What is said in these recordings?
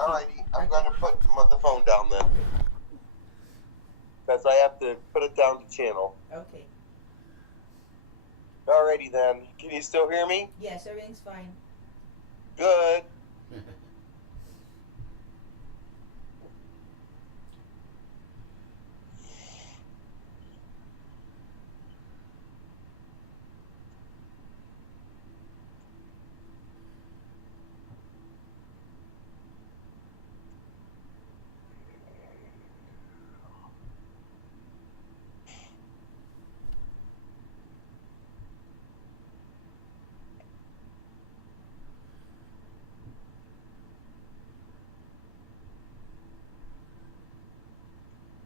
Alrighty, I'm going to put the phone down then, because I have to put it down to channel. Okay. Alrighty then. Can you still hear me? Yes, everything's fine. Good.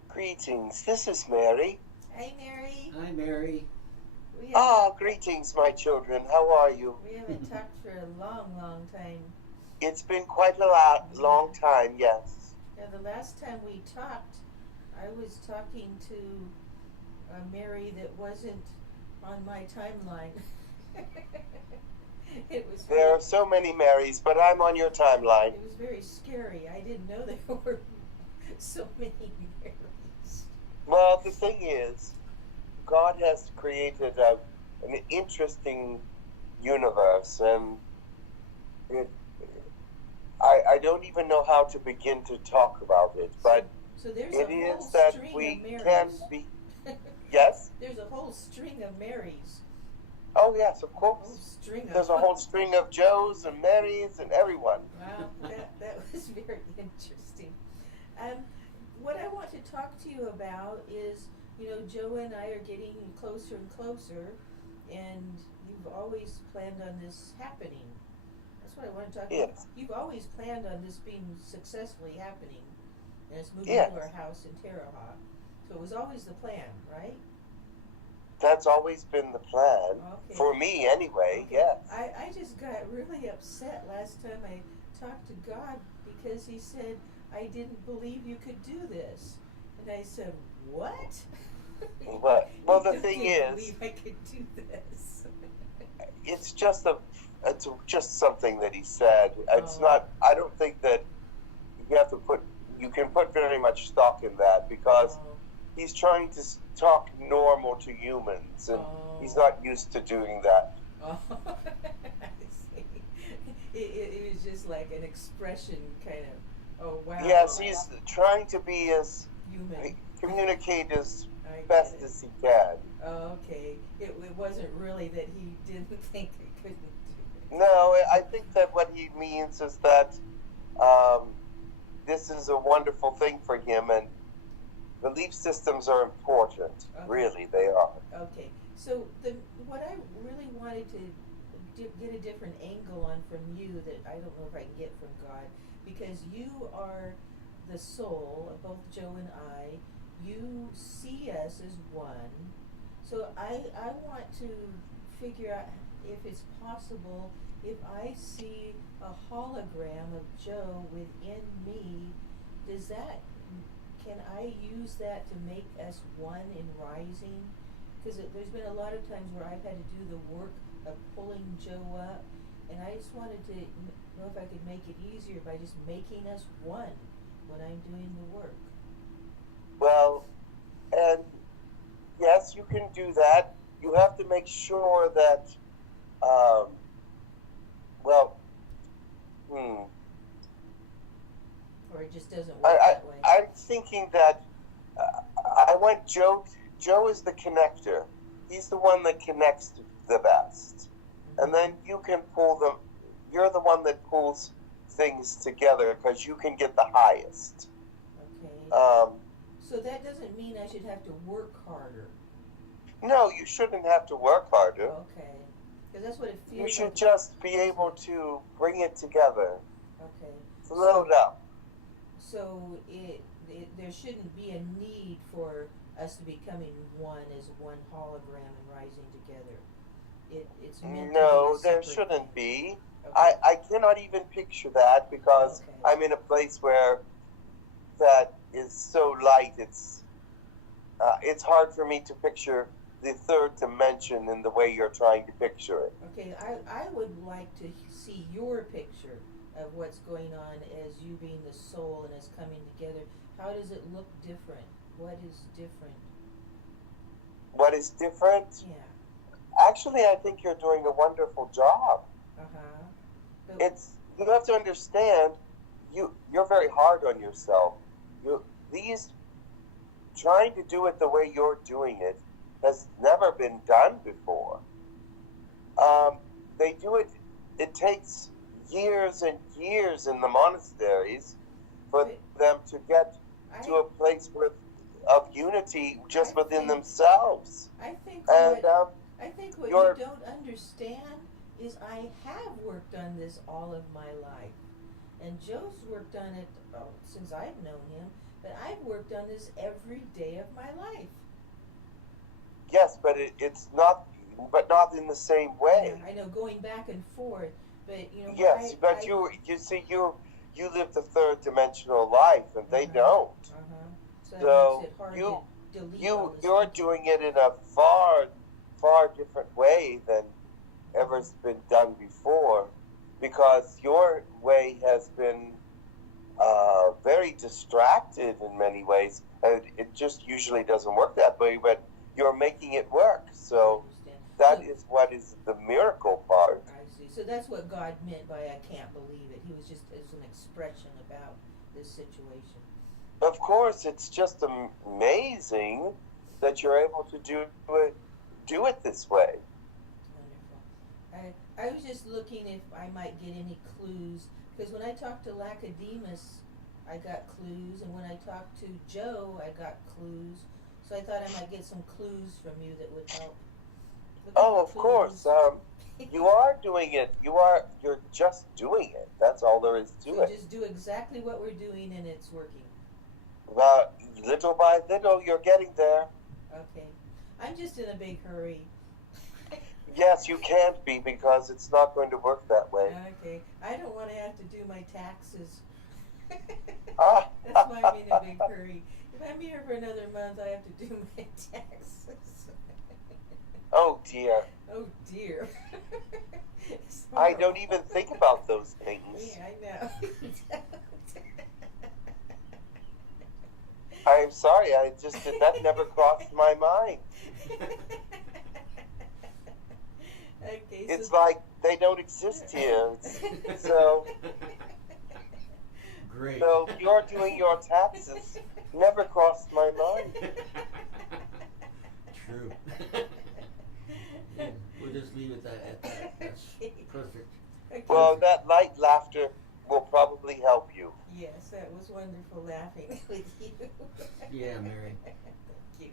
Greetings, this is Mary. Hey, Mary. Hi, Mary. Greetings, my children. How are you? We haven't talked for a long, long time. It's been quite a long time, yes. Yeah, the last time we talked, I was talking to a Mary that wasn't on my timeline. There are so many Marys, but I'm on your timeline. It was very scary. I didn't know there were so many Marys. Well, the thing is, God has created an interesting universe, and I don't even know how to begin to talk about it, but so there's it a is whole that string we of Marys. can be. Yes? There's a whole string of Marys. Oh, yes, of A whole course. string There's a whole string of Joes and Marys and everyone. Wow, that was very interesting. What I want to talk to you about is, Joe and I are getting closer and closer, and you've always planned on this happening. That's what I want to talk about. Yes. You've always planned on this being successfully happening, and it's moving Yes. to our house in Terre Haute. So it was always the plan, right? That's always been the plan. Okay. For me, anyway, Okay. yes. I just got really upset last time I talked to God because he said, I didn't believe you could do this. And I said, what? Well, the You thing didn't is, believe I could do this. it's just something that he said. It's Oh. not, I don't think that you can put very much stock in that, because he's trying to talk normal to humans, and he's not used to doing that. Oh, I see. It was just like an expression kind of, oh wow. Yes, he's trying to be as, human. communicate as I best get it. as he can. Oh, okay. It wasn't really that he didn't think I couldn't do it. No, I think that what he means is that this is a wonderful thing for him, and belief systems are important. Okay. Really, they are. Okay, so what I really wanted to get a different angle on from you that I don't know if I can get from God, because you are the soul of both Joe and I. You see us as one. So I want to figure out if it's possible, if I see a hologram of Joe within me, can I use that to make us one in rising? Because there's been a lot of times where I've had to do the work of pulling Joe up, and I just wanted to know if I could make it easier by just making us one when I'm doing the work. Well, and yes, you can do that. You have to make sure that, Or it just doesn't work that way. I'm thinking that I want Joe. Joe is the connector. He's the one that connects the best, and then you can pull them. You're the one that pulls things together because you can get the highest. Okay. So that doesn't mean I should have to work harder. No, you shouldn't have to work harder. Okay. Because that's what it feels You should like. just be able to bring it together. Okay. Float up. So there shouldn't be a need for us to becoming one as one hologram and rising together. It's meant No, to be a there separate shouldn't thing. be. Okay. I cannot even picture that because Okay. I'm in a place where that is so light. It's hard for me to picture the third dimension in the way you're trying to picture it. Okay, I would like to see your picture of what's going on as you being the soul and us coming together. How does it look different? What is different? What is different? Yeah. Actually, I think you're doing a wonderful job. Uh-huh. It's, you have to understand, you're very hard on yourself. These trying to do it the way you're doing it has never been done before. They do it. It takes years and years in the monasteries for them to get to a place of unity just within themselves. I think And what you don't understand is I have worked on this all of my life, and Joe's worked on it since I've known him. But I've worked on this every day of my life. Yes, but it's not, but not in the same way. Yeah, I know, going back and forth, but you know. Yes, but you see, you live the third dimensional life, and they don't. So that So makes it hard to delete you're doing it in a far different way than ever's been done before, because your way has been very distracted in many ways, and it just usually doesn't work that way, but you're making it work. So that is what is the miracle part. I see. So that's what God meant by I can't believe it. He was just as an expression about this situation. Of course, it's just amazing that you're able to do it this way. Wonderful. I was just looking if I might get any clues, because when I talked to Lacodemus, I got clues, and when I talked to Joe, I got clues. So I thought I might get some clues from you that would help. Oh, of course. You are doing it. You're just doing it. That's all there is to it. Just do exactly what we're doing, and it's working. Little by little, you're getting there. Okay. I'm just in a big hurry. Yes, you can't be, because it's not going to work that way. Okay. I don't want to have to do my taxes. Ah. That's why I'm in a big hurry. If I'm here for another month, I have to do my taxes. Oh, dear. Oh, dear. I don't even think about those things. Yeah, I know. I'm sorry, that never crossed my mind. Okay, it's like they don't exist here. So, great. So you're doing your taxes. Never crossed my mind. True. We'll just leave it at that. That's perfect. Okay. Well, that light laughter will probably help you. Yes, that was wonderful laughing with you. Yeah, Mary. Thank you.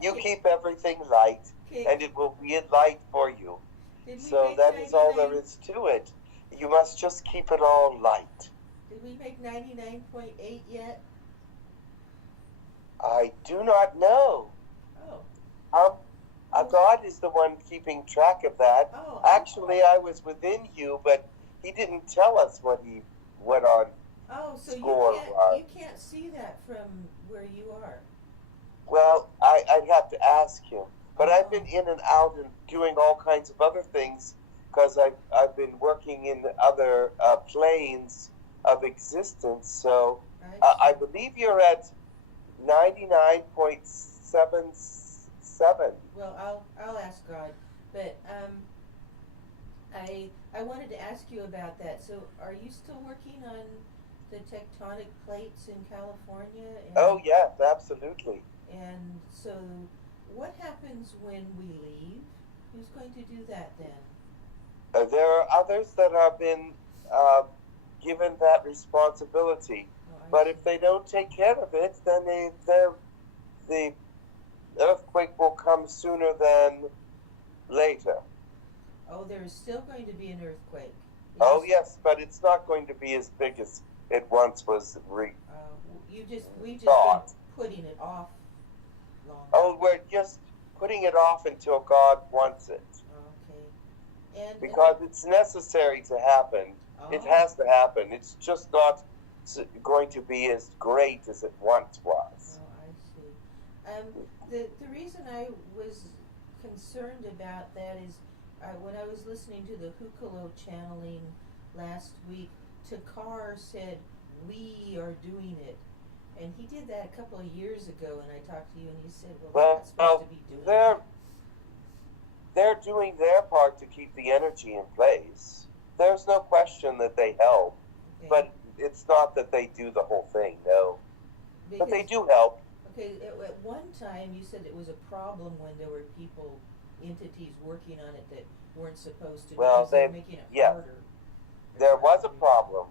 You keep everything light, and it will be a light for you. So that is all there is to it. You must just keep it all light. Did we make 99.8 yet? I do not know. Oh. God is the one keeping track of that. Oh. Actually, I was within you, but he didn't tell us what our score was. You can't see that from where you are. Well, I'd have to ask him. But I've been in and out and doing all kinds of other things, because I've been working in other planes of existence. So I believe you're at 99.77. Well, I'll ask God, but I wanted to ask you about that. So, are you still working on the tectonic plates in California? Oh yes, absolutely. And so, what happens when we leave? Who's going to do that then? There are others that have been given that responsibility. But if they don't take care of it, then the earthquake will come sooner than later. Oh, there is still going to be an earthquake. Yes, but it's not going to be as big as it once was. We just been putting it off long. Oh, we're just putting it off until God wants it. Okay. And because it's necessary to happen. Oh. It has to happen. It's just not going to be as great as it once was. Oh, I see. The reason I was concerned about that is when I was listening to the Hucolo channeling last week, Takar said, "We are doing it." And he did that a couple of years ago, and I talked to you, and you said, "Well, they're not supposed to be doing they're that." they're doing their part to keep the energy in place. There's no question that they help, Okay. but it's not that they do the whole thing, no. But they Because- do help. Okay, at one time you said it was a problem when there were people, entities working on it that weren't supposed to, Well, because they were they- making it yeah. harder. There was a problem,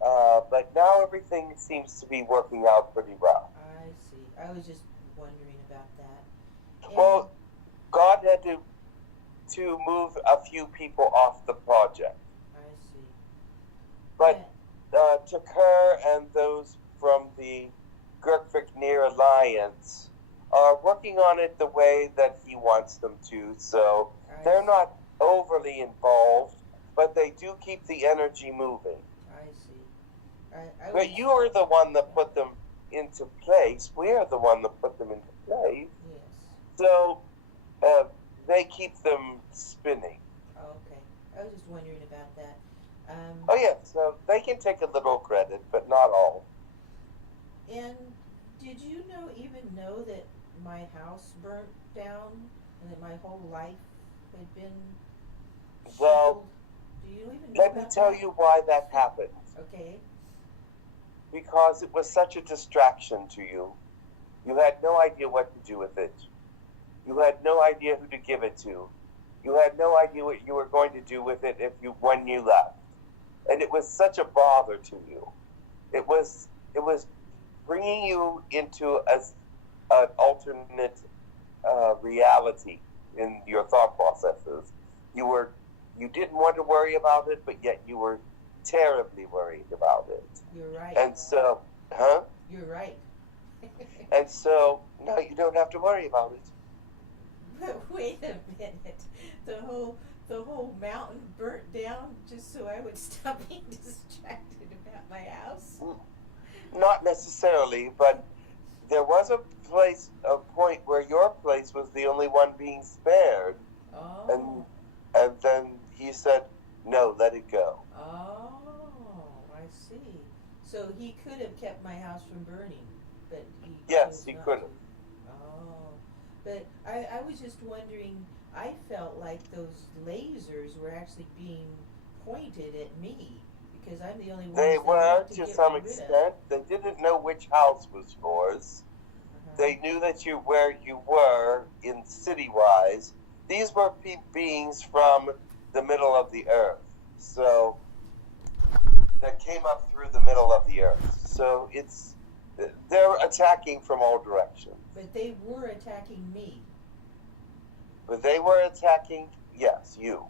but now everything seems to be working out pretty well. I see. I was just wondering about that. And, Well, God had to move a few people off the project. I see. But Yeah. Takar and those from the Near Alliance are working on it the way that he wants them to, so I they're see. not overly involved, but they do keep the energy moving. I see. I But was, you are the one that put them into place. We are the one that put them into place. yes. So they keep them spinning. Okay. I was just wondering about that. Oh, yeah, so they can take a little credit, but not all. And did you even know that my house burnt down and that my whole life had been Well, shackled? Do you even know Let me about tell that? you why that happened. Okay. Because it was such a distraction to you. You had no idea what to do with it. You had no idea who to give it to. You had no idea what you were going to do with it when you left. And it was such a bother to you. It was bringing you into an alternate reality in your thought processes. You didn't want to worry about it, but yet you were terribly worried about it. You're right. And so, You're right. And so, now you don't have to worry about it. But wait a minute. The whole mountain burnt down just so I would stop being distracted about my house? Not necessarily, but there was a point where your place was the only one being spared. Oh. And then he said, no, let it go. Oh, I see. So he could have kept my house from burning, but he Yes, chose he not could to. have. Oh, but I was just wondering, I felt like those lasers were actually being pointed at me because I'm the only one They that were, wanted to get some rid of. extent. They didn't know which house was yours. They knew that where you were in city-wise. These were beings from the middle of the earth. So, that came up through the middle of the earth. So they're attacking from all directions. But they were attacking me. But they were attacking, yes, you.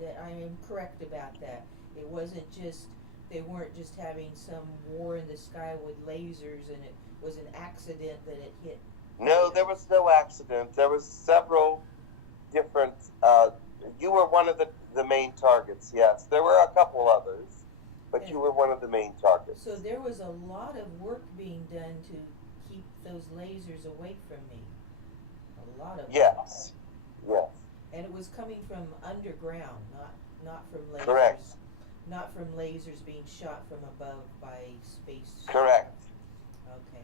That I am correct about that. It wasn't just, they weren't just having some war in the sky with lasers and it was an accident that it hit. No, there was no accident. There was several different, you were one of the main targets, yes. There were a couple others, but you were one of the main targets. So there was a lot of work being done to keep those lasers away from me. A lot of Yes, yes. And it was coming from underground, not from lasers. Correct. Not from lasers being shot from above by space. Correct. Okay,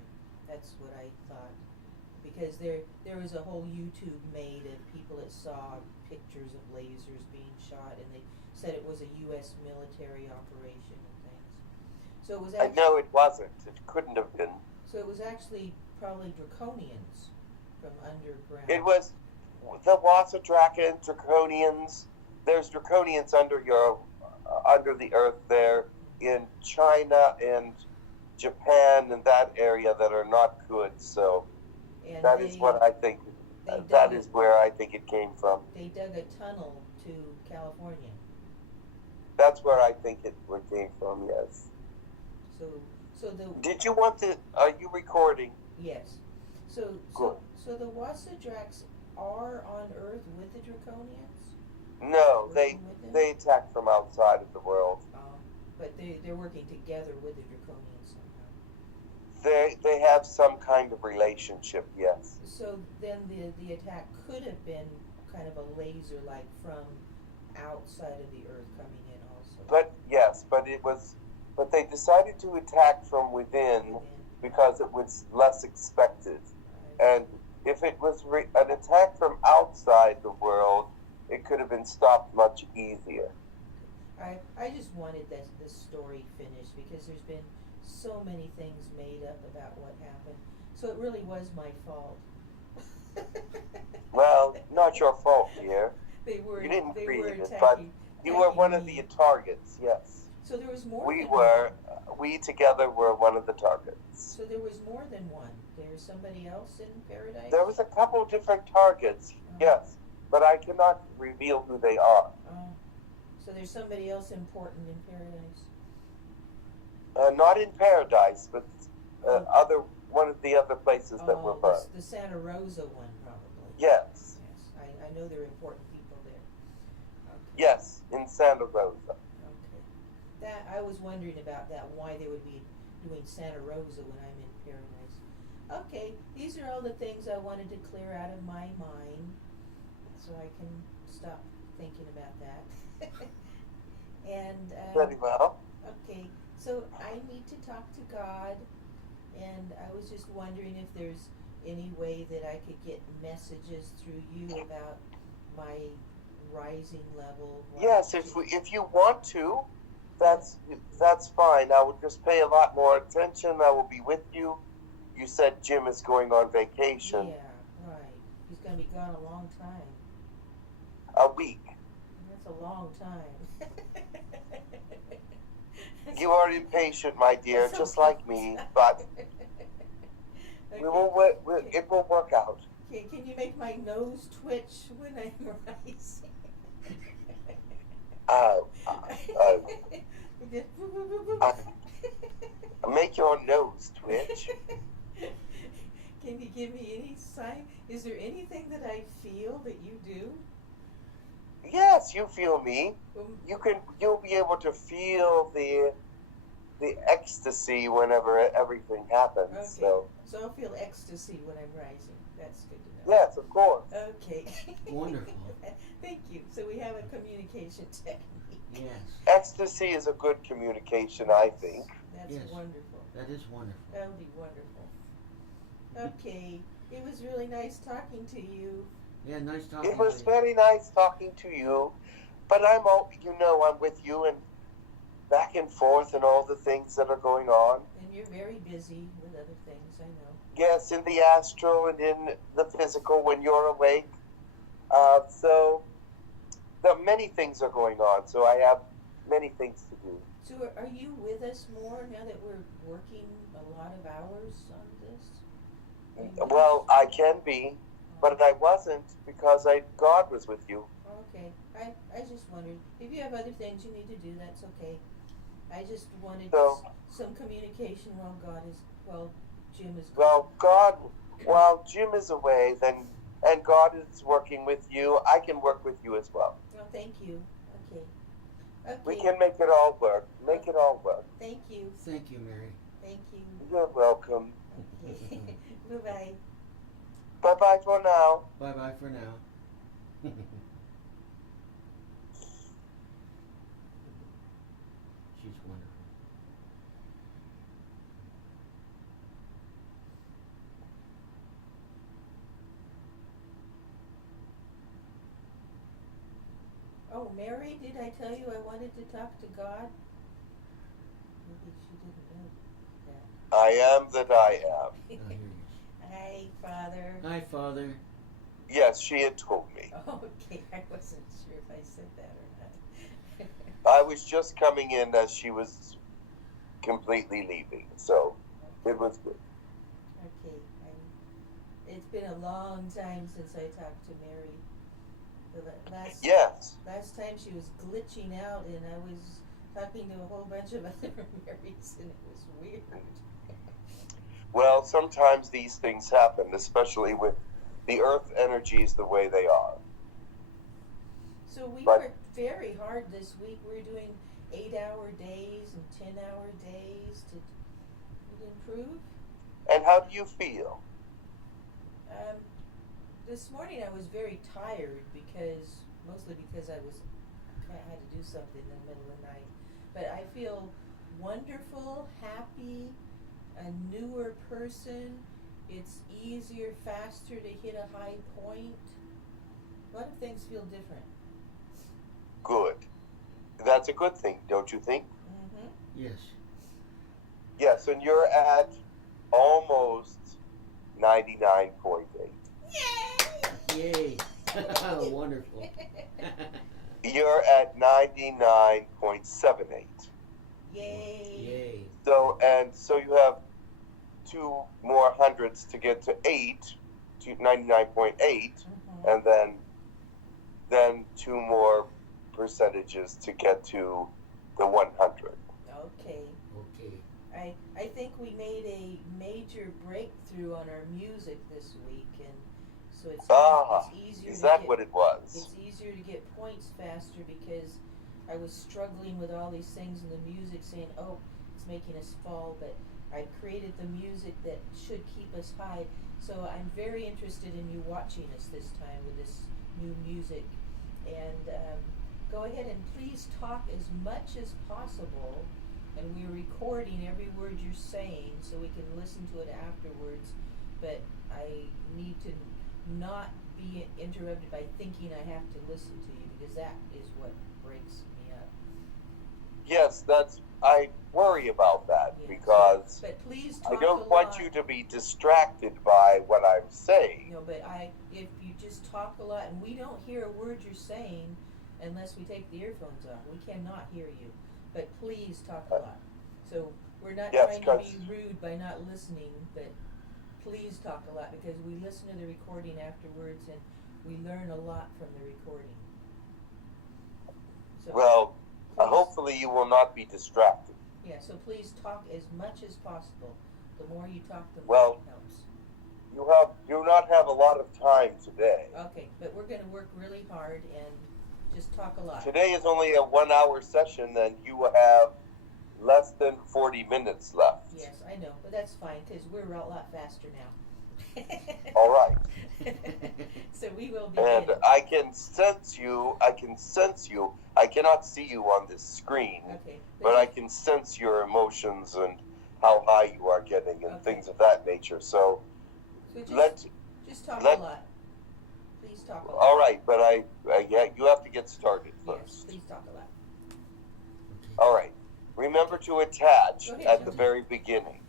that's what I thought. Because there was a whole YouTube made of people that saw pictures of lasers being shot, and they said it was a U.S. military operation and things. So it was actually, No, it wasn't. It couldn't have been. So it was actually probably Draconians from underground. It was the Draconians. There's Draconians under the earth there in China and Japan and that area that are not good. So And that is what I think. That is where I think it came from. They dug a tunnel to California. That's where I think it came from. Yes. So the Did you want to? Are you recording? yes. Good. So the Wasadrax are on Earth with the Draconians? No, Working with them? they attack from outside of the world. But they're working together with the Draconians somehow. They have some kind of relationship. Yes. So then the attack could have been kind of a laser, like from outside of the earth coming in also. But yes, but they decided to attack from within because it was less expected. Right. And if it was an attack from outside the world, it could have been stopped much easier. I just wanted this story finished because there's been so many things made up about what happened. So it really was my fault. Well, not your fault, dear. They were You didn't they create were it, attacking, but you were one of me. the targets, yes. So there was more We than were, one. we together were one of the targets. So there was more than one. There's somebody else in paradise? There was a couple different targets, yes, but I cannot reveal who they are. Oh. So there's somebody else important in paradise? Not in paradise, but one of the other places that were burned. The Santa Rosa one, probably. Yes. Yes, I know there are important people there. Okay. Yes, in Santa Rosa. Okay. That I was wondering about that, why they would be doing Santa Rosa when I'm in paradise. Okay, these are all the things I wanted to clear out of my mind, so I can stop thinking about that. And Very well. okay, so I need to talk to God, and I was just wondering if there's any way that I could get messages through you about my rising level. Yes, if you want to, that's fine. I would just pay a lot more attention. I will be with you. You said Jim is going on vacation. Yeah, right. He's going to be gone a long time. A week. That's a long time. You are impatient, my dear, just like me, but okay. it will work out. Okay, can you make my nose twitch when I'm rising? Make your nose twitch. Can you give me any sign? Is there anything that I feel that you do? Yes, you feel me. You'll be able to feel the ecstasy whenever everything happens. Okay. So I'll feel ecstasy when I'm rising. That's good to know. Yes, of course. Okay. Wonderful. Thank you. So we have a communication technique. Yes. Ecstasy is a good communication, I think. That's Yes. wonderful. That is wonderful. That would be wonderful. Okay. It was really nice talking to you. Yeah, nice talking It was to you. very nice talking to you, but I'm with you and back and forth and all the things that are going on. And you're very busy with other things, I know. Yes, in the astral and in the physical when you're awake. So many things are going on, so I have many things to do. So are you with us more now that we're working a lot of hours on this? Are you with Well, us? I can be, but I wasn't because God was with you. Okay. I just wondered. If you have other things you need to do, that's okay. I just wanted So- some communication while Jim is Well, while Jim is away, and God is working with you, I can work with you as well. Well, thank you. Okay. Okay. We can make it all work. Make it all work. Thank you. Thank you, Mary. Thank you. You're welcome. Okay. Bye-bye. Bye-bye for now. Bye-bye for now. She's wonderful. Oh, Mary, did I tell you I wanted to talk to God? Maybe she didn't know that. I am that I am. Oh, here he is. Hi, Father. Hi, Father. Yes, she had told me. Okay, I wasn't sure if I said that or not. I was just coming in as she was completely leaving, so it was good. Okay, it's been a long time since I talked to Mary. Yes. Last time she was glitching out, and I was talking to a whole bunch of other Marys, and it was weird. Well, sometimes these things happen, especially with the earth energies the way they are. So we But- worked very hard this week. We're doing 8-hour days and 10-hour days to improve. And how do you feel? This morning I was very tired mostly because I was had to do something in the middle of the night. But I feel wonderful, happy, a newer person. It's easier, faster to hit a high point. A lot of things feel different. Good. That's a good thing, don't you think? Mm-hmm. Yes. Yes, and you're at almost 99.8. Yay! Yay. Wonderful. You're at 99.78. Yay! Yay. So you have 2 more hundreds to get to 99.8, Mm-hmm. and then 2 more percentages to get to the 100. Okay. Okay. I think we made a major breakthrough on our music this week, and so it's easier. Is to that get, what it was? It's easier to get points faster because I was struggling with all these things in the music, saying, "Oh, it's making us fall," but I created the music that should keep us high. So I'm very interested in you watching us this time with this new music, and go ahead and please talk as much as possible. And we're recording every word you're saying so we can listen to it afterwards. But I need to not be interrupted by thinking I have to listen to you, because that is what breaks me up. Yes, I worry about that Yeah, because but please talk I don't a want lot. you to be distracted by what I'm saying. No, but if you just talk a lot and we don't hear a word you're saying unless we take the earphones off, we cannot hear you. But please talk a lot. So we're not Yes, trying to be rude by not listening, but please talk a lot because we listen to the recording afterwards and we learn a lot from the recording. So Well, please, hopefully you will not be distracted. yeah, so please talk as much as possible. The more you talk, the more Well, it helps. You not have a lot of time today. Okay, but we're going to work really hard and just talk a lot. Today is only a 1-hour session, and you will have less than 40 minutes left. Yes, I know, but that's fine because we're a lot faster now. All right. So we will begin. And I can sense you. I cannot see you on this screen, Okay, but I can sense your emotions and how high you are getting and Okay. things of that nature. So just talk let- a lot. Please talk a lot. all right, but you have to get started Yes, first. please talk a lot. All right. Remember to attach Go ahead, at the Jim. very beginning,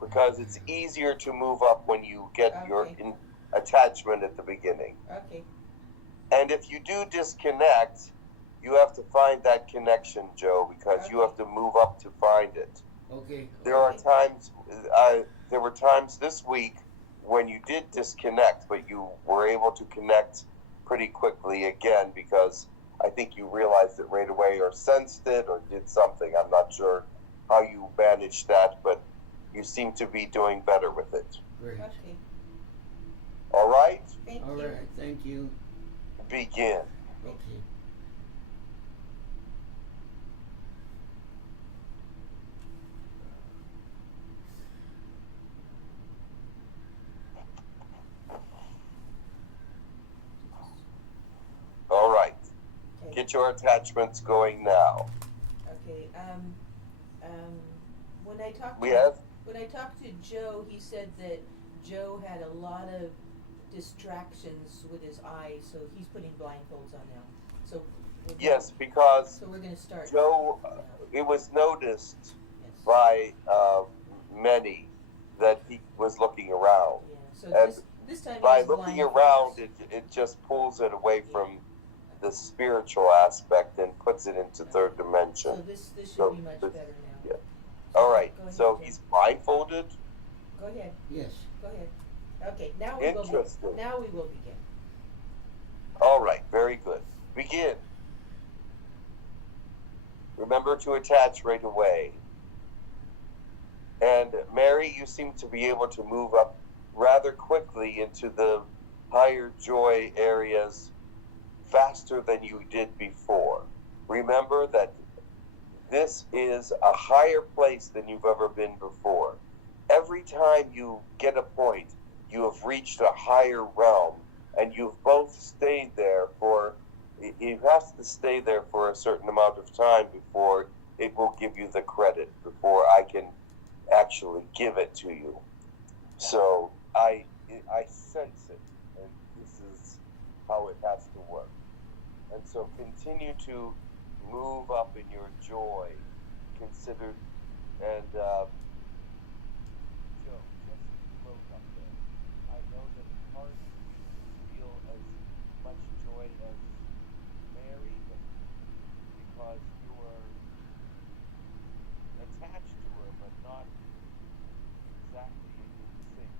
because it's easier to move up when you get your Okay. attachment at the beginning. Okay, And if you do disconnect, you have to find that connection, Joe, because you Okay. have to move up to find it. Okay. There are Okay. times, there were times this week when you did disconnect, but you were able to connect pretty quickly again because I think you realized it right away or sensed it or did something. I'm not sure how you managed that, but you seem to be doing better with it. Great. okay. All right? Thank All you. right. Thank you. Begin. Okay. All right. Okay. Get your attachments going now. Okay. When I talked We to have when I talked to Joe, he said that Joe had a lot of distractions with his eyes, so he's putting blindfolds on now. So yes, because So we're going to start. Joe, now. it was noticed Yes. by many that he was looking around. Yeah. So And this time by he has looking blindfolds. around, it just pulls it away from the spiritual aspect and puts it into third So dimension. this should So be much this- better now. yeah. So All right, go ahead, so Joe. he's blindfolded. Go ahead. Yes. Go ahead. Okay. Now we will. Interesting. Now we will begin. All right, very good. Begin. Remember to attach right away. And Mary, you seem to be able to move up rather quickly into the higher joy areas faster than you did before. Remember that this is a higher place than you've ever been before. Every time you get a point, you have reached a higher realm, and you've both stayed there for it has to stay there for a certain amount of time before it will give you the credit, before I can actually give it to you. So I sense it, and this is how it has to work. And so continue to move up in your joy. Consider, and Joe, just float up there. I know that it's hard for you to feel as much joy as Mary, because you are attached to her, but not exactly in sync.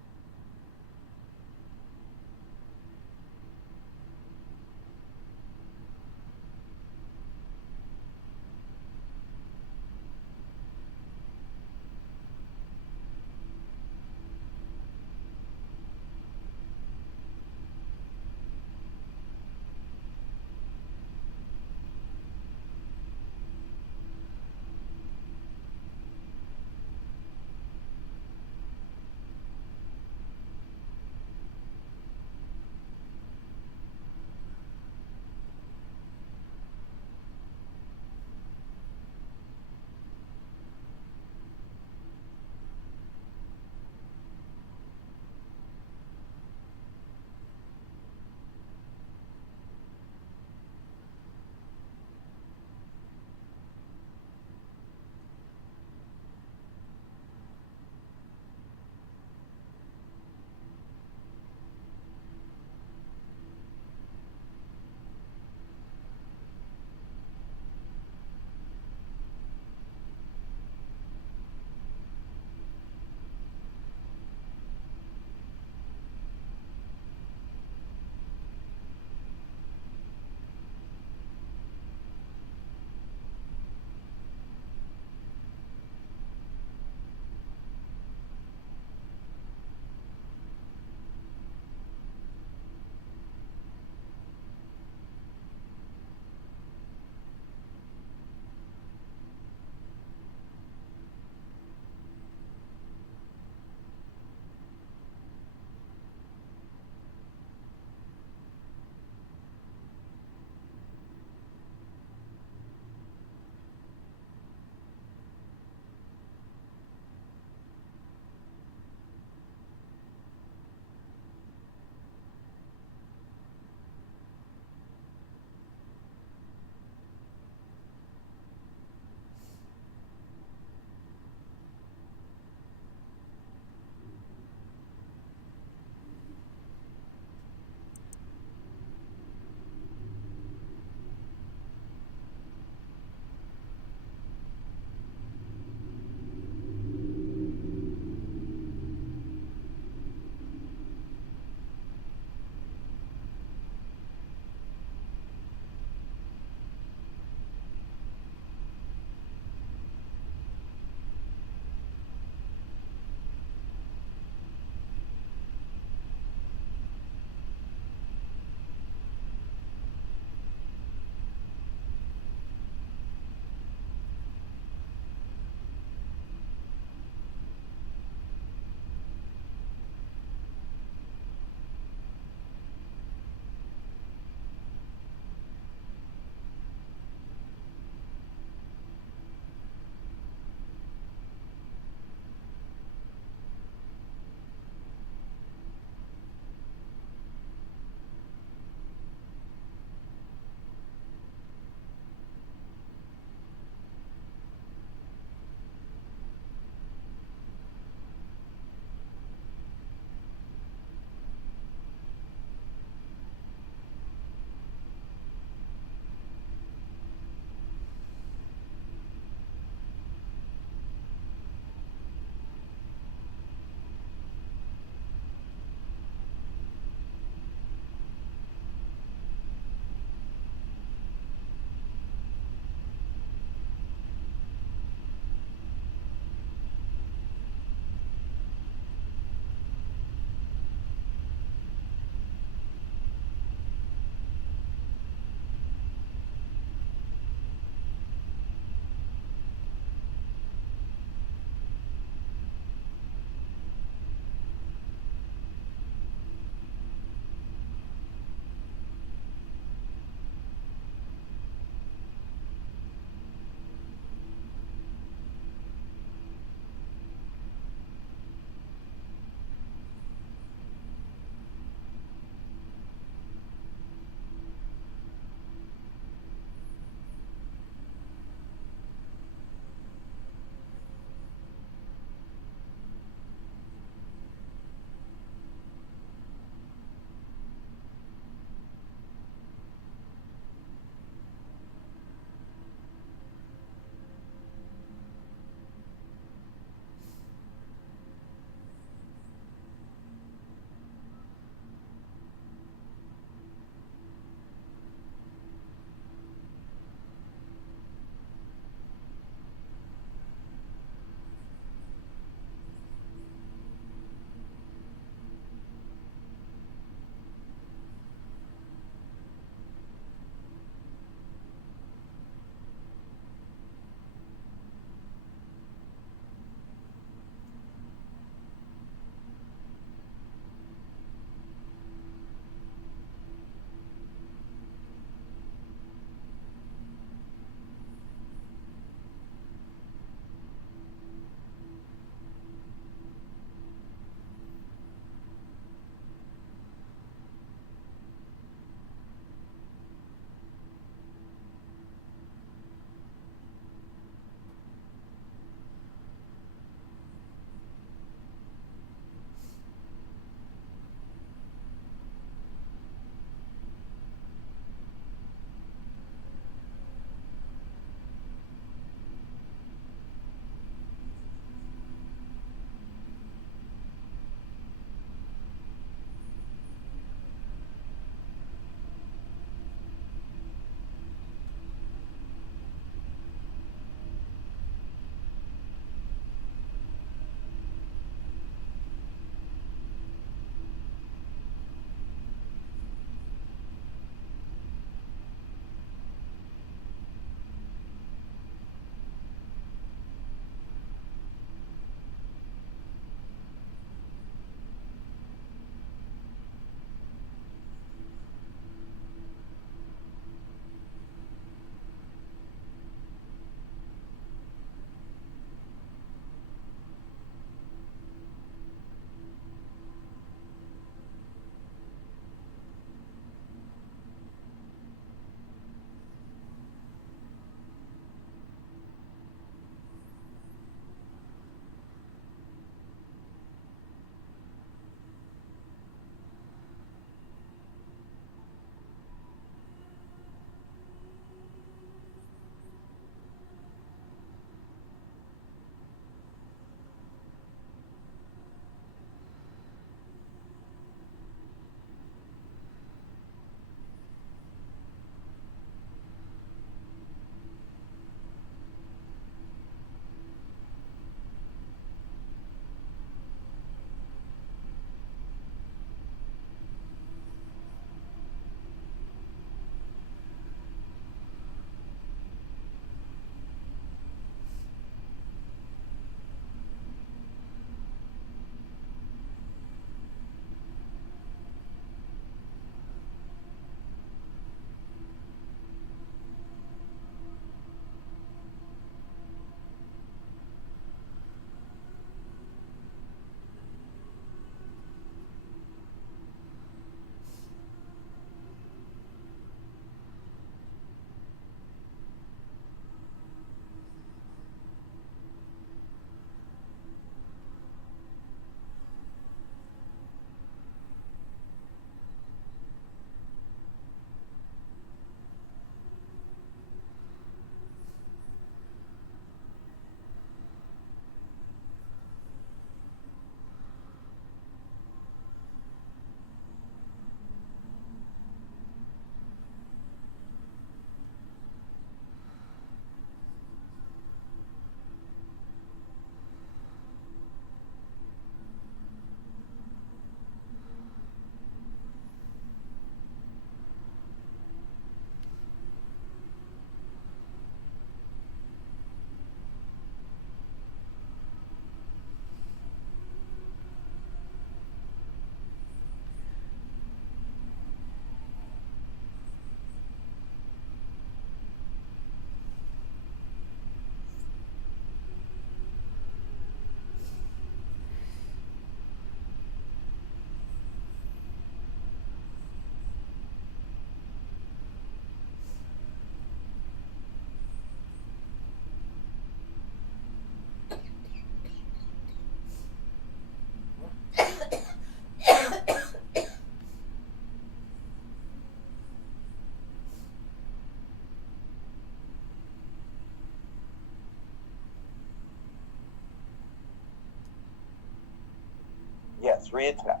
Yes, reattack.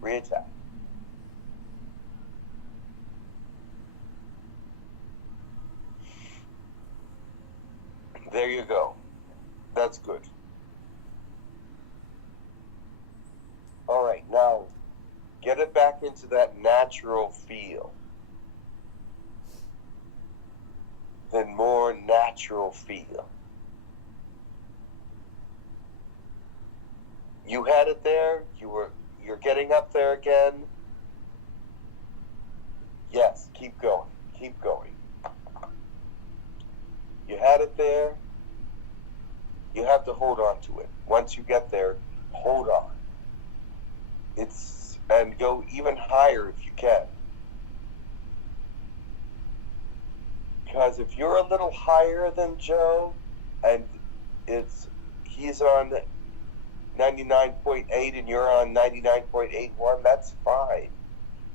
Reattack. There you go. That's good. All right, now get it back into that natural feel. Then more natural feel. You had it there. You're getting up there again. Yes, keep going. Keep going. You had it there. You have to hold on to it. Once you get there, hold on. And go even higher if you can. Because if you're a little higher than Joe, and he's on 99.8 and you're on 99.81, that's fine.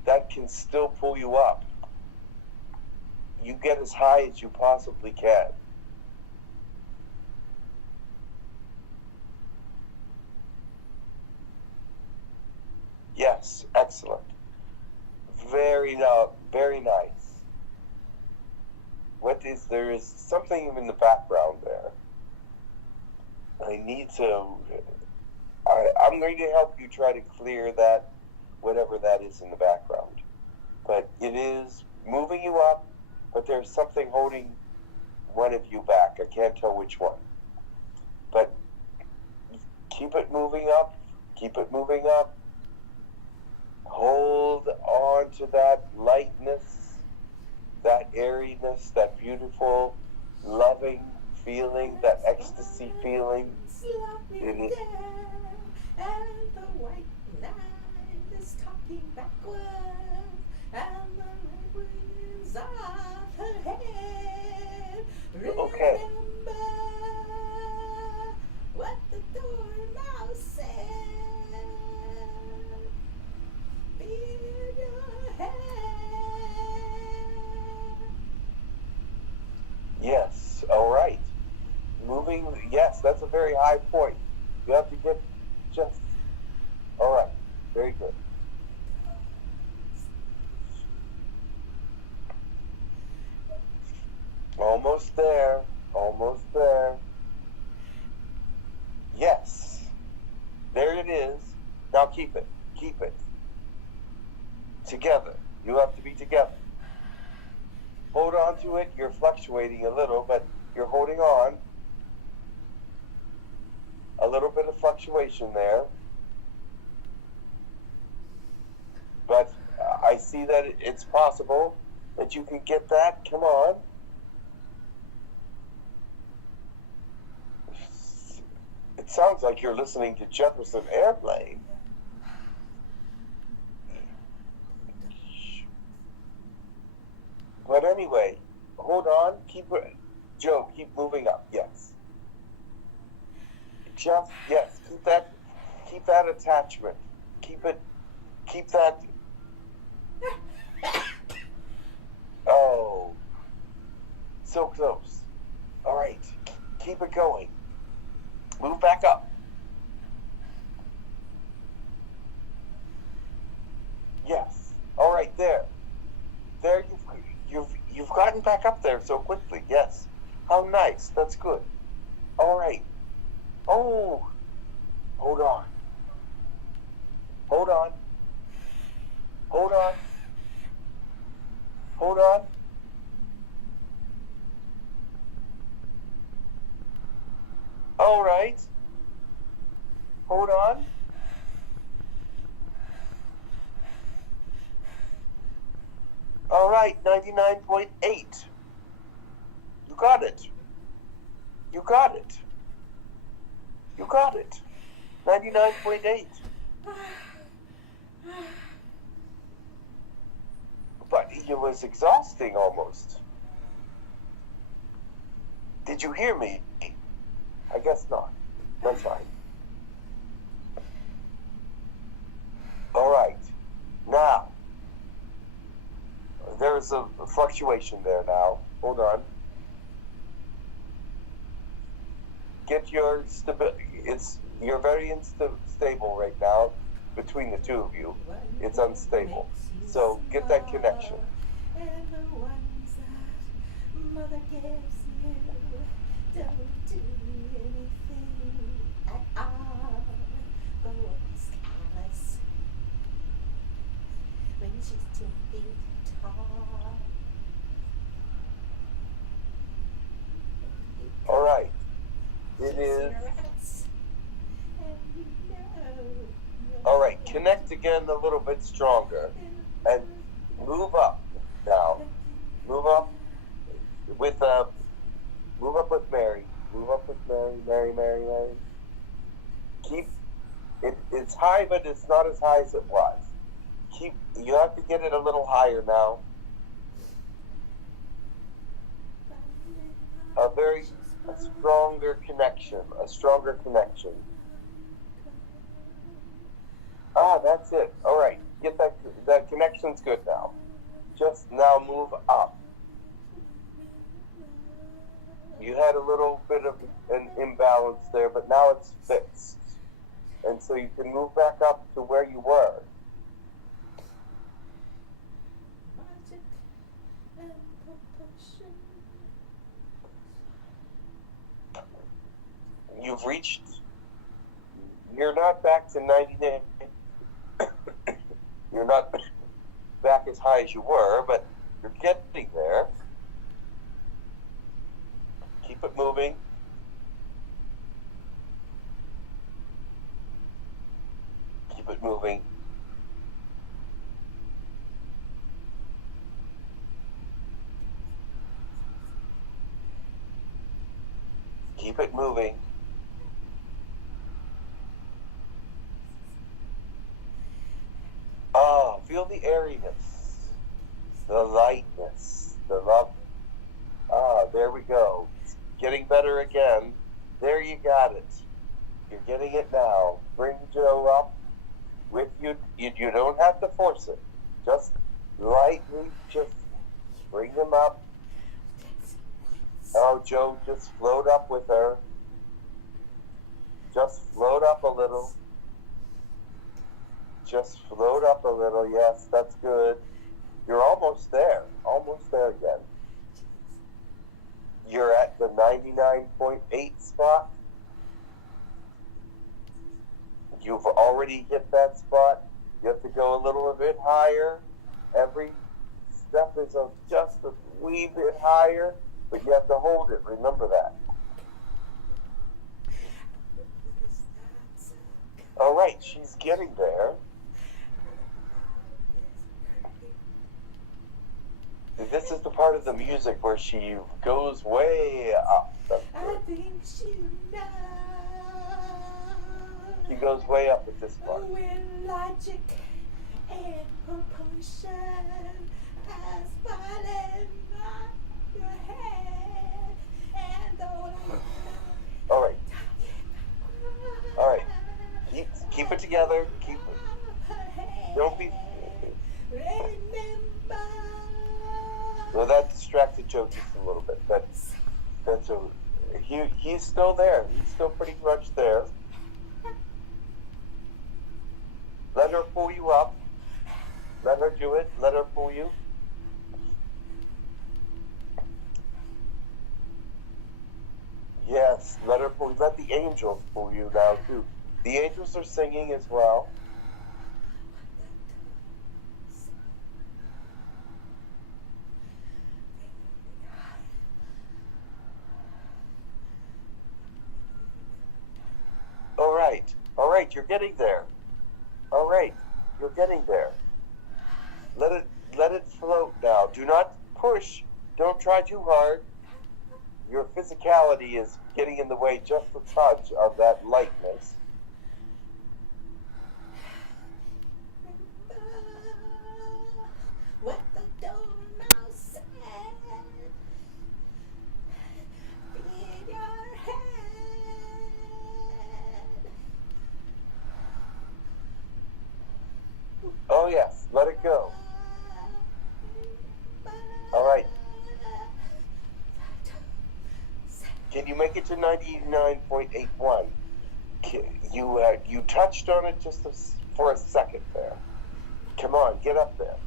That can still pull you up. You get as high as you possibly can. Yes, excellent. Very nice. There is something in the background there. I'm going to help you try to clear that, whatever that is in the background. But it is moving you up, but there's something holding one of you back. I can't tell which one. But keep it moving up. Keep it moving up. Hold on to that lightness, that airiness, that beautiful, loving feeling, that ecstasy feeling. Slopping down, and the white night is talking backwards, and the light winds off her head. Okay. Remember what the dormouse said. Feel your head. Yes, all right. Yes, that's a very high point. You have to get just, all right, very good. Almost there, almost there. Yes, there it is. Now keep it. Together. You have to be together. Hold on to it. You're fluctuating a little, but you're holding on. A little bit of fluctuation there. But I see that it's possible that you can get that. Come on. It sounds like you're listening to Jefferson Airplane. But anyway, hold on. Joe, keep moving up. Yes. Yes, keep that attachment. Keep that. Oh, so close. All right, keep it going. Move back up. Yes. All right, there. You've gotten back up there so quickly. Yes. How nice. That's good. All right. Oh, hold on. Hold on. Hold on. Hold on. All right. Hold on. All right, 99.8. You got it. You got it. You got it. 99.8. But it was exhausting almost. Did you hear me? I guess not. That's fine. All right. Now, there's a fluctuation there now. Hold on. Get your stability. You're very unstable right now between the two of you. It's unstable. So get that connection. And the ones that mother gives you don't do anything at all. Go as callous when she's 2 feet tall. All right. It is. All right. Connect again a little bit stronger and move up now. Move up with Mary. Move up with Mary. Keep it. It's high, but it's not as high as it was. You have to get it a little higher now. A stronger connection. Ah, that's it. All right, get that connection's good now. Just now move up. You had a little bit of an imbalance there, but now it's fixed. And so you can move back up to where you were. You're not back to 99. You're not back as high as you were, but you're getting there. Keep it moving. Keep it moving. Keep it moving. Oh, feel the airiness, the lightness, the love. Ah, there we go. It's getting better again. There you got it. You're getting it now. Bring Joe up with you. You don't have to force it. Just lightly, just bring him up. Oh, Joe, just float up with her. Just float up a little. Just float up a little. Yes, that's good. You're almost there. Almost there again. You're at the 99.8 spot. You've already hit that spot. You have to go a little bit higher. Every step is just a wee bit higher, but you have to hold it. Remember that. All right, she's getting there. This is the part of the music where she goes way up. I think she knows. She goes way up at this part. When logic and proportion has fallen on your head, and all right. All right. Keep it together. Don't be. Remember. Well, that distracted Joe just a little bit, but he's still there. He's still pretty much there. Let her pull you up. Let her do it. Let her pull you. Yes, let her pull. Let the angels pull you now too. The angels are singing as well. All right, you're getting there. All right, you're getting there. Let it float now. Do not push. Don't try too hard. Your physicality is getting in the way just a touch of that lightness. What the dormouse said. In your head. Oh yes, let it go. All right. Can you make it to 99.81? You touched on it just for a second there. Come on, get up there.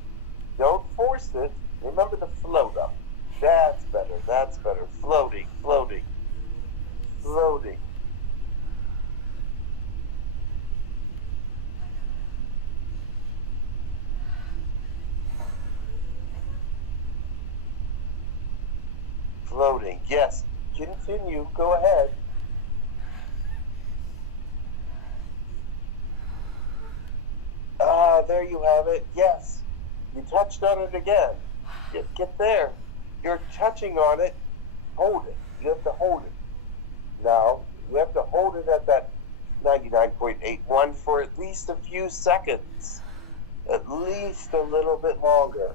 Don't force it. Remember to float up. That's better. That's better. Floating, floating, floating. Floating. Yes. Continue. Go ahead. Ah, there you have it. Yes. You touched on it again. Get there. You're touching on it. Hold it. You have to hold it. Now, you have to hold it at that 99.81 for at least a few seconds. At least a little bit longer.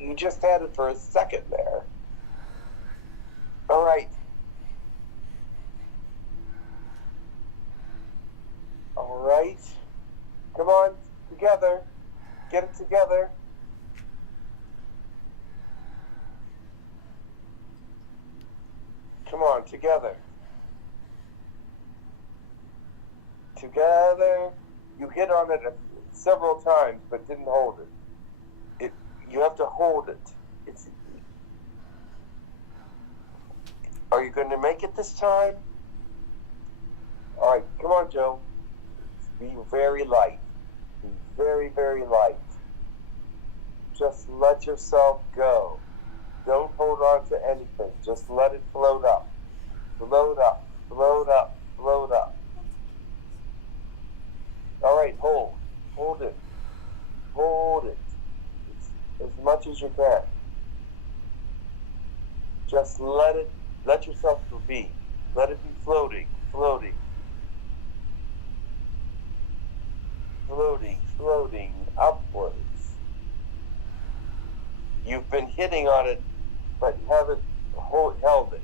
You just had it for a second there. All right. All right. Come on, together. Get it together. Come on, together. Together. You hit on it several times, but didn't hold it. You have to hold it. Are you going to make it this time? All right, come on, Joe. Be very light. Be very, very light. Just let yourself go. Don't hold on to anything. Just let it float up. Float up, float up, float up. All right, hold. Hold it. Hold it. As much as you can. Just let yourself be. Let it be floating, floating. Floating, floating upwards. You've been hitting on it, but you haven't held it.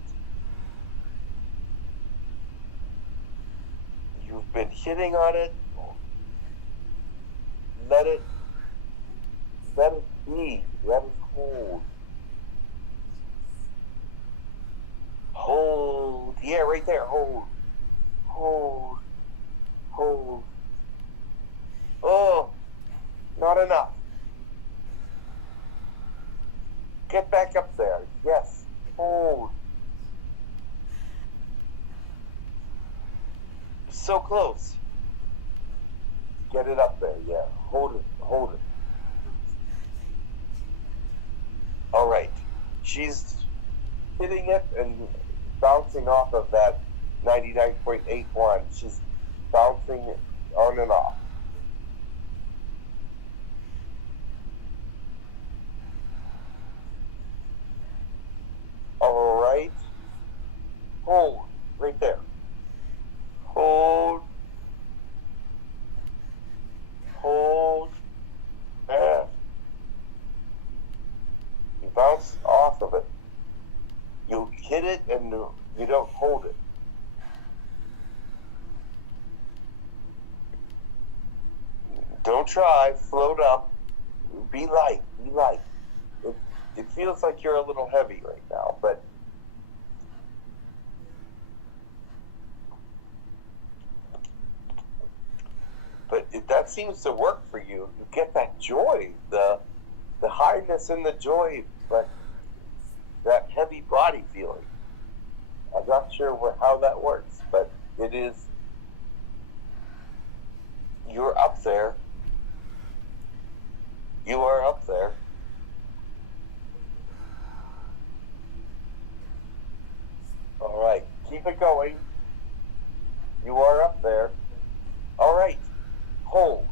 You've been hitting on it. Let it be. Let it hold. Hold. Yeah, right there. Hold. Hold. Hold. Oh, not enough. Get back up there. Yes. Hold. So close. Get it up there. Yeah. Hold it. Hold it. All right. She's hitting it and bouncing off of that 99.81. She's bouncing it on and off. All right. Hold. Right there. Hold. Hold. And you bounce off of it. You hit it and you don't hold it. Don't try. Float up. Be light. Be light. It feels like you're a little heavy right now, but that seems to work for you. You get that joy, the highness and the joy, but that heavy body feeling. I'm not sure how that works, but it is. You're up there. You are up there. All right, keep it going. You are up there. All right, hold.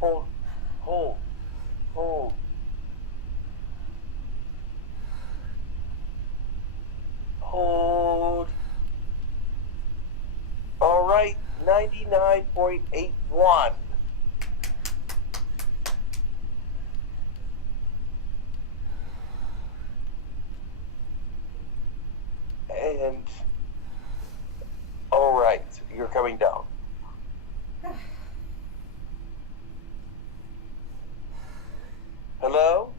Hold, hold, hold. Hold. All right, 99.81. And all right, you're coming down. Hello?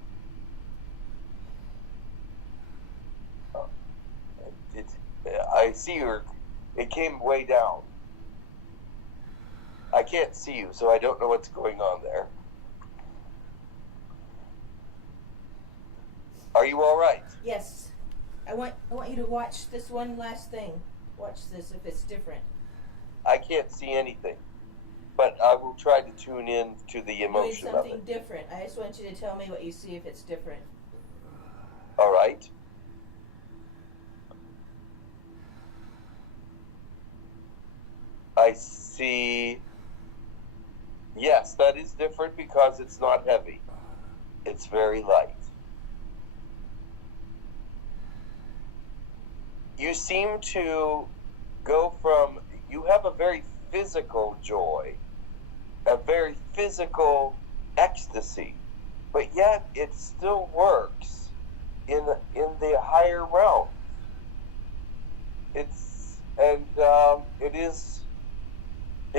I see you're It came way down. I can't see you, so I don't know what's going on there. Are you all right? Yes. I want you to watch this one last thing. Watch this if it's different. I can't see anything, but I will try to tune in to the emotion Doing of something it. different. I just want you to tell me what you see if it's different. All right. I see. Yes, that is different because it's not heavy. It's very light. You seem to go from, you have a very physical joy, a very physical ecstasy, but yet it still works in the higher realm. It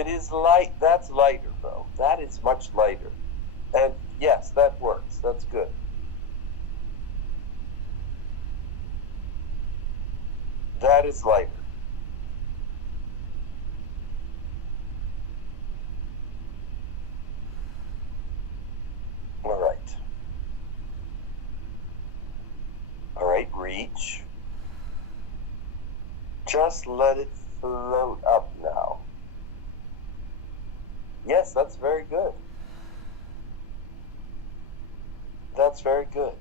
is light. That's lighter though. That is much lighter. And yes, that works. That's good. That is lighter. All right. All right, reach. Just let it float up now. Yes, that's very good. That's very good.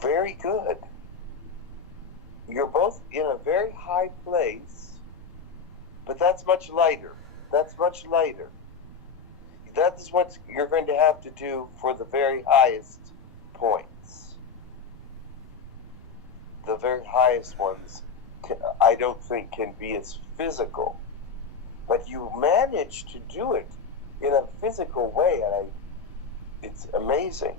Very good. You're both in a very high place, but that's much lighter. That's much lighter. That is what you're going to have to do for the very highest points. The very highest ones, I don't think can be as physical, but you manage to do it in a physical way, and it's amazing.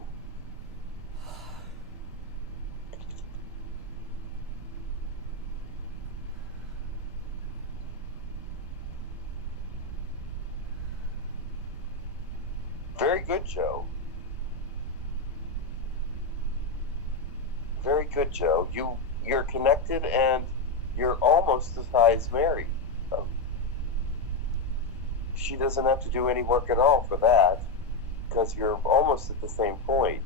Very good, Joe. Very good, Joe. You're connected, and you're almost as high as Mary. She doesn't have to do any work at all for that, because you're almost at the same point.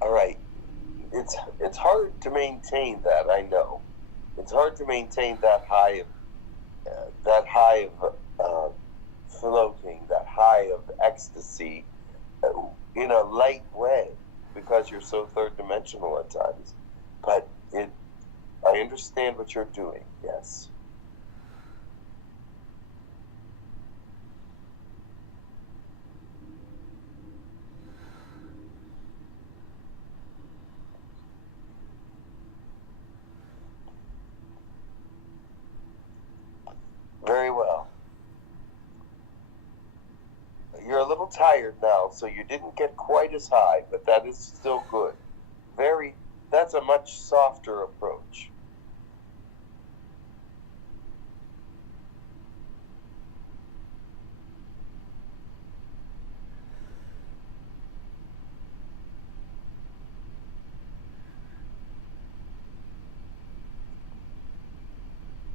All right. It's hard to maintain that. I know. It's hard to maintain that high of floating, that high of ecstasy, in a light way, because you're so third dimensional at times. But I understand what you're doing. Yes. Very well. You're a little tired now, so you didn't get quite as high, but that is still good. That's a much softer approach.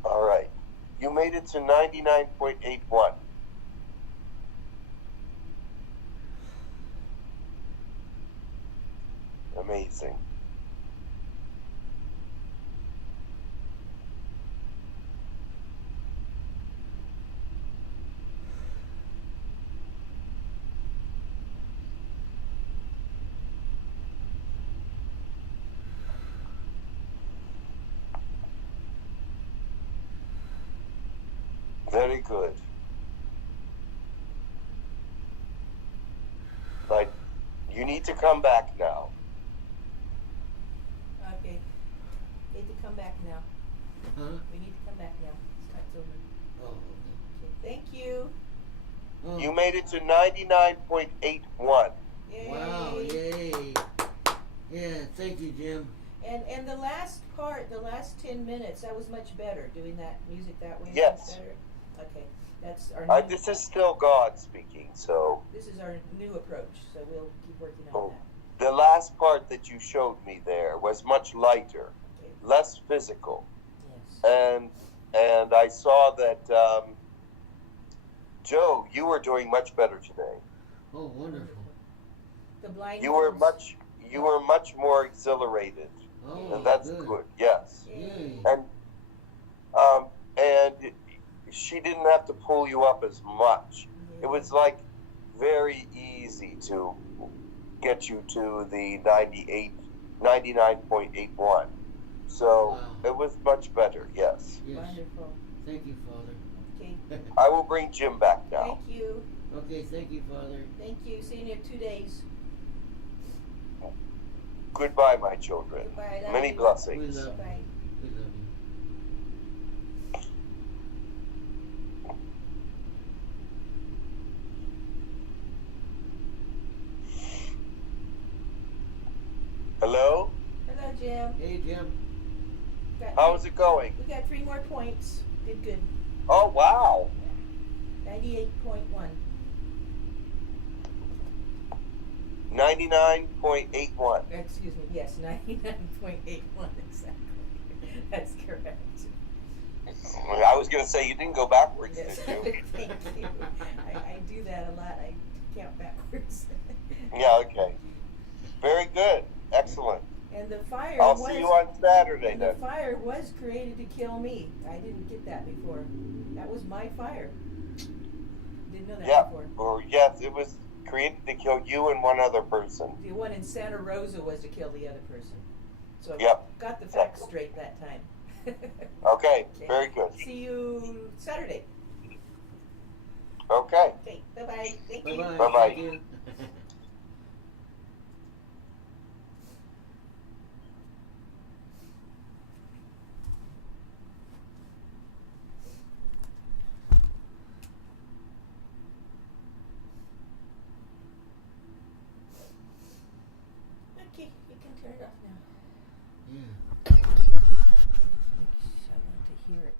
All right. You made it to 99.81. Amazing. Very good. But you need to come back now. Okay. Need to come back now. Huh? We need to come back now. It's over. Oh, okay. Okay. Thank you. Oh, You made it to 99.81. Yay. wow, yay. Yeah, thank you, Jim. And the last part, the last 10 minutes, that was much better. Doing that music that way Yes. was better. Okay, that's our new. This is still God speaking, so This is our new approach. So we'll keep working on Oh. that. the last part that you showed me there was much lighter, Okay. less physical, Yes. and I saw that Joe, you were doing much better today. Oh, wonderful. The blind. You were much more exhilarated, Oh, and that's good. Yes, Yay. and she didn't have to pull you up as much. It was like very easy to get you to the 99.81. So Wow. it was much better. Yes, Yes. Wonderful. Thank you, Father. Okay. I will bring Jim back now. Thank you. Okay, thank you, Father. Thank you. See you in 2 days. Goodbye, my children. Goodbye. Love Many you. We blessings. love you. Bye. We love you. Hello? Hello, Jim. Hey, Jim. How's it going? We got 3 more points. Did good. Oh, wow. 98.1. 99.81. Excuse me. Yes, 99.81 exactly. That's correct. I was going to say, you didn't go backwards, Yes. did you? Thank you. I do that a lot. I count backwards. Yeah, okay. Very good. Excellent. And the fire I'll was. see you on Saturday and then. the fire was created to kill me. I didn't get that before. That was my fire. Didn't know that Yeah. before. Or yes, it was created to kill you and one other person. The one in Santa Rosa was to kill the other person. So I Yep. got the facts straight that time. Okay. Okay. Very good. See you Saturday. Okay. Okay, bye-bye. Thank you. Bye-bye. Bye-bye. Thank you. Okay, you can turn it off now. Yeah. I want to hear it.